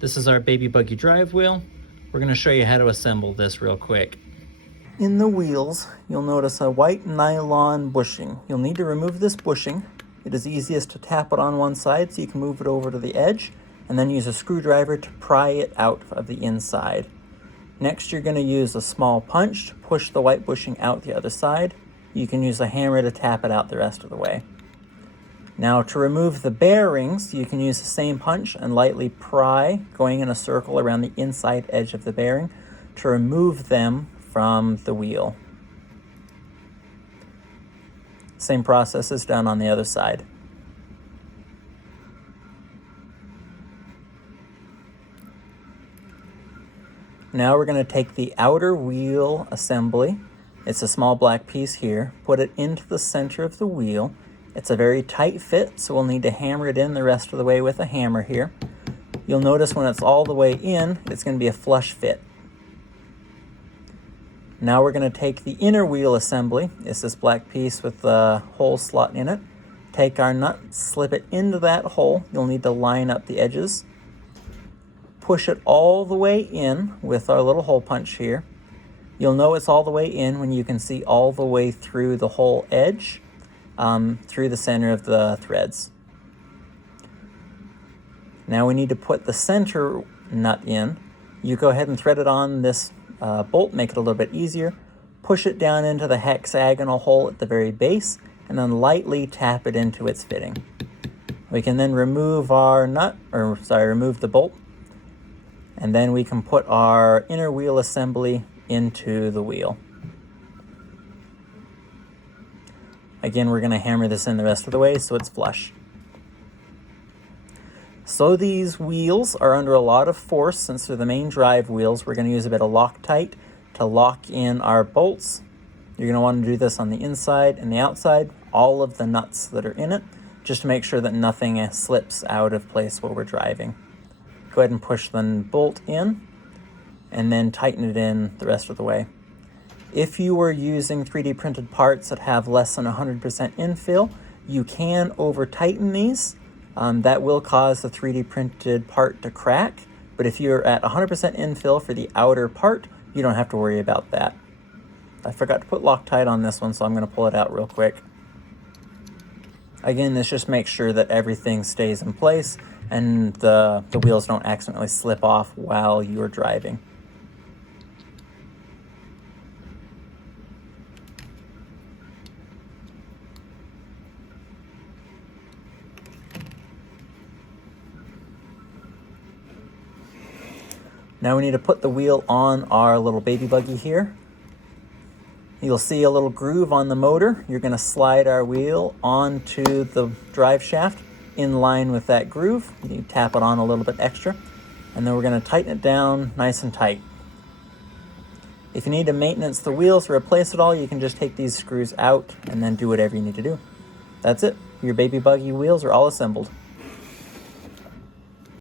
This is our baby buggy drive wheel. We're gonna show you how to assemble this real quick. In the wheels, you'll notice a white nylon bushing. You'll need to remove this bushing. It is easiest to tap it on one side so you can move it over to the edge and then use a screwdriver to pry it out of the inside. Next, you're gonna use a small punch to push the white bushing out the other side. You can use a hammer to tap it out the rest of the way. Now to remove the bearings, you can use the same punch and lightly pry, going in a circle around the inside edge of the bearing to remove them from the wheel. Same process is done on the other side. Now we're going to take the outer wheel assembly. It's a small black piece here. Put it into the center of the wheel. It's a very tight fit, so we'll need to hammer it in the rest of the way with a hammer here. You'll notice when it's all the way in, it's going to be a flush fit. Now we're going to take the inner wheel assembly. It's this black piece with the hole slot in it. Take our nut, slip it into that hole. You'll need to line up the edges. Push it all the way in with our little hole punch here. You'll know it's all the way in when you can see all the way through the whole edge, through the center of the threads. Now we need to put the center nut in. You go ahead and thread it on this bolt, make it a little bit easier. Push it down into the hexagonal hole at the very base and then lightly tap it into its fitting. We can then remove our remove the bolt, and then we can put our inner wheel assembly into the wheel. Again, we're going to hammer this in the rest of the way so it's flush. So these wheels are under a lot of force since they're the main drive wheels. We're going to use a bit of Loctite to lock in our bolts. You're going to want to do this on the inside and the outside, all of the nuts that are in it, just to make sure that nothing slips out of place while we're driving. Go ahead and push the bolt in and then tighten it in the rest of the way. If you were using 3D printed parts that have less than 100% infill, you can over tighten these. That will cause the 3D printed part to crack, but if you're at 100% infill for the outer part, you don't have to worry about that. I forgot to put Loctite on this one, so I'm going to pull it out real quick. Again, this just makes sure that everything stays in place and the wheels don't accidentally slip off while you're driving. Now we need to put the wheel on our little baby buggy here. You'll see a little groove on the motor. You're going to slide our wheel onto the drive shaft in line with that groove. You tap it on a little bit extra, and then we're going to tighten it down nice and tight. If you need to maintenance the wheels or replace it all, you can just take these screws out and then do whatever you need to do. That's it. Your baby buggy wheels are all assembled.